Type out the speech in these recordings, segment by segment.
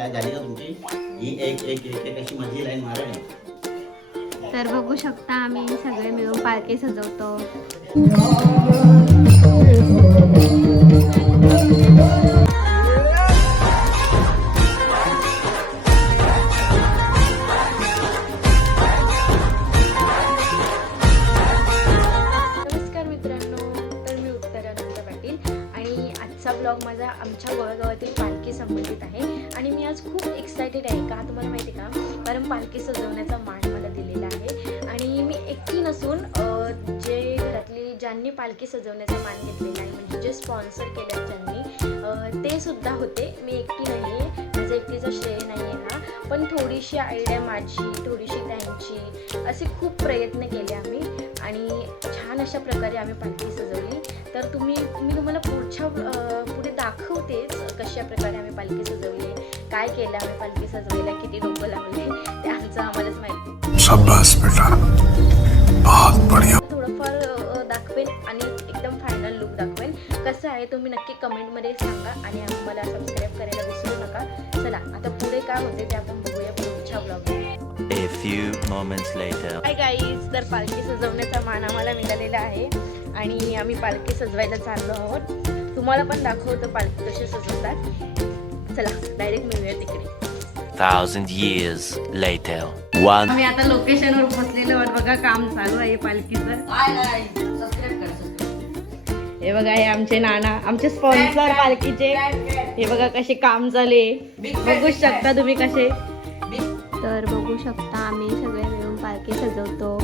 Line झाली का तुमची? ही एक एक एक एक अशी मधली लाईन मारा नाही. तर बघू शकता आम्ही सगळे मिळून पालखी सजवतो. नमस्कार मित्रांनो, तर मी उत्तरा नंतर पाटील आणि आजचा ब्लॉग माझा आमच्या गोव्यागावातील पालखी संबंधित आहे. आणि मी आज खूप एक्सायटेड आहे. का तुम्हाला माहिती आहे का? कारण पालखी सजवण्याचा मान मला दिलेला आहे आणि मी एकटी नसून जे घरातली ज्यांनी पालखी सजवण्याचा मान घेतलेला आहे, म्हणजे जे स्पॉन्सर केले ज्यांनी, ते सुद्धा होते. मी एकटी नाही आहे, माझं एकटीचा श्रेय नाही आहे हा. पण थोडीशी आयडिया माझी, थोडीशी त्यांची, असे खूप प्रयत्न केले आम्ही आणि छान अशा प्रकारे आम्ही पालखी सजवली. तर मी तुम्हाला पुढे दाखवतेच कशा प्रकारे आम्ही पालखी सजवली, काय केलं आम्ही पालखी सजवायला, किती डोकं लावले ते आमचं आम्हालाच माहिती. शाबाश बेटा, बहुत बढ़िया. थोडंफार दाखवेन आणि एकदम फायनल लुक दाखवेन. कसं आहे तुम्ही नक्की कमेंटमध्ये सांगा आणि आम्हाला सबस्क्राईब करायला विसरू नका. चला आता पुढे काय होते ते आपण बघूया पुढच्या ब्लॉगमध्ये. A few moments later. Hi guys, तर पालखी सजवण्याचा मान आम्हाला मिळालेला आहे आणि आम्ही पालखी सजवायला चाललो आहोत. तुम्हाला पण दाखवतो पालखी कशी सजवतात. चला डायरेक्ट मिळूया तिकडे. 1,000 years later. One. आम्ही आता लोकेशनवर पोहोचलेलो आहोत. बघा काम चालू आहे पालखीचं. हे बघा, हे आमचे नाना, आमचे स्पॉन्सर पालखीचे. हे बघा कसे काम चालले, बघू शकता तुम्ही कसे. तर बघू शकता आम्ही सगळे मिळून पालखी सजवतो.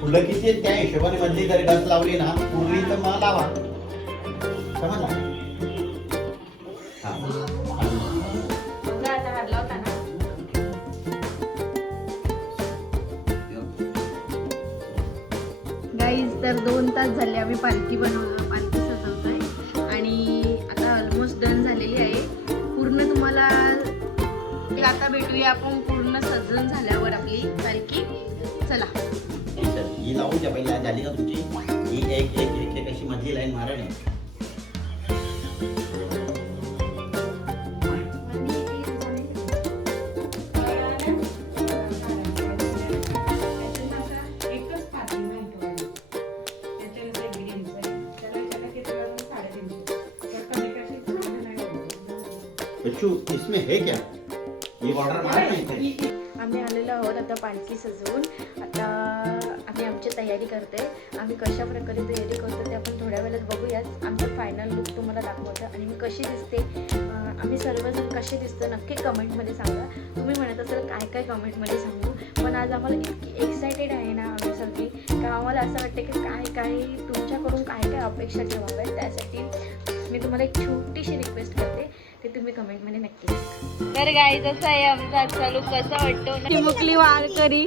फुलं किती आहेत त्या हिशोबाने मधली जर गस लावली ना पूर्वी तर मग लावा, समजला? गाईज, तर 2 तास झाले आम्ही पालखी पालखी सजवतोय आणि आता ऑलमोस्ट डन झालेली आहे. पूर्ण तुम्हाला आता भेटूया आपण पूर्ण सजून झाल्यावर आपली पालखी. चला, ही लावून द्या पहिला. झाली का तुमची? ही एक एक एक एक अशी मधली लाईन मारा नाही. बच्चू, इसमें है क्या? ये ऑर्डर मारा नाही. आम्ही आलेलो आहोत आता पालखी सजवून. आता आम्ही आमची तयारी करते. आम्ही कशा प्रकारे तयारी करतो ते आपण थोड्या वेळात बघूयाच. आमचं फायनल लुक तुम्हाला दाखवतं आणि मी कशी दिसते, आम्ही सर्वजण कसे दिसतो नक्की कमेंटमध्ये सांगा. तुम्ही म्हणत असाल काय काय कमेंटमध्ये सांगू, पण आज आम्हाला इतकी एक्सायटेड आहे ना आम्ही सगळी, का आम्हाला असं वाटतं की काय तुमच्याकडून काय काय अपेक्षा ठेवाव्यात. त्यासाठी मी तुम्हाला एक छोटीशी रिक्वेस्ट करते, ते तुम्ही कमेंटमध्ये नक्की सांगा. तर गाईज, असं आहे आमचा आजचा लुक. कसा वाटतो? चिमुकली वारकरी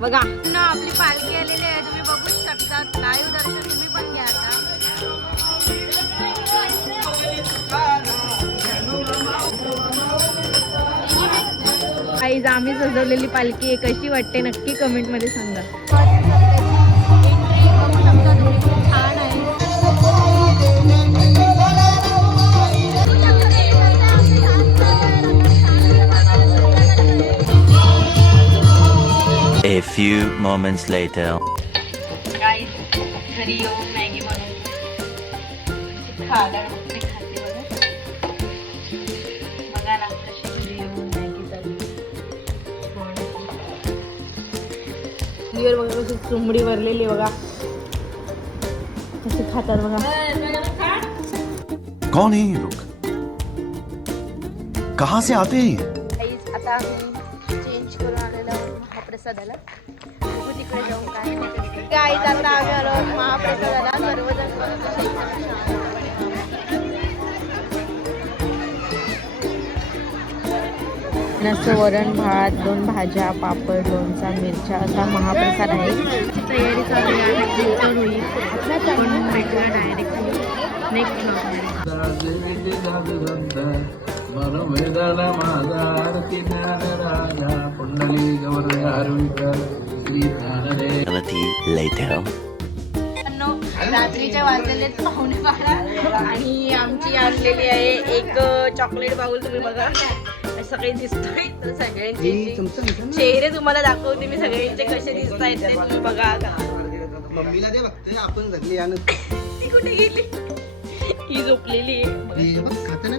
बघा ना, आपली पालखी आलेली आहे. तुम्ही बघू शकता. लाईव्ह दर्शन तुम्ही पण घ्या आता. गाईज, आम्ही सजवलेली पालखी आहे, कशी वाटते नक्की कमेंटमध्ये सांगा. छान आहे. A few moments later. Guys, घरी येऊन मॅगी बनवून खायला खाते बघा ना, कशी घरी येऊन मॅगी चालू. बघा कशी चुंबडी भरलेली बघा, कशी खातात बघा. कौन है ये लोग, कहाँ से आते हैं? आता आम्ही चेंज करून आलेलो आहोत महाप्रसादाला. बघू तिकडे जाऊन काय नाही. गाईज, आता आम्ही आलो आहोत महाप्रसादाला. सर्वजण नसतं वरण भात, 2 भाज्या, पापड, लोणचा, मिरच्या असा महाप्रसाद आहे. तयारी चालू आहे. आपण भेटूया डायरेक्टली नेक्स्ट Later. रात्रीचे वाजलेले 12:15 आणि आमची आणलेली आहे एक चॉकलेट बाउल. तुम्ही बघा असं काही दिसतोय. तर सगळ्यांचे चेहरे तुम्हाला दाखवते मी, सगळ्यांचे कसे दिसत आहेत ते तुम्ही बघा. मम्मीला दे बघते आपण जगली आणि ती कुठे गेली? ही झोपलेली आहे. खाते ना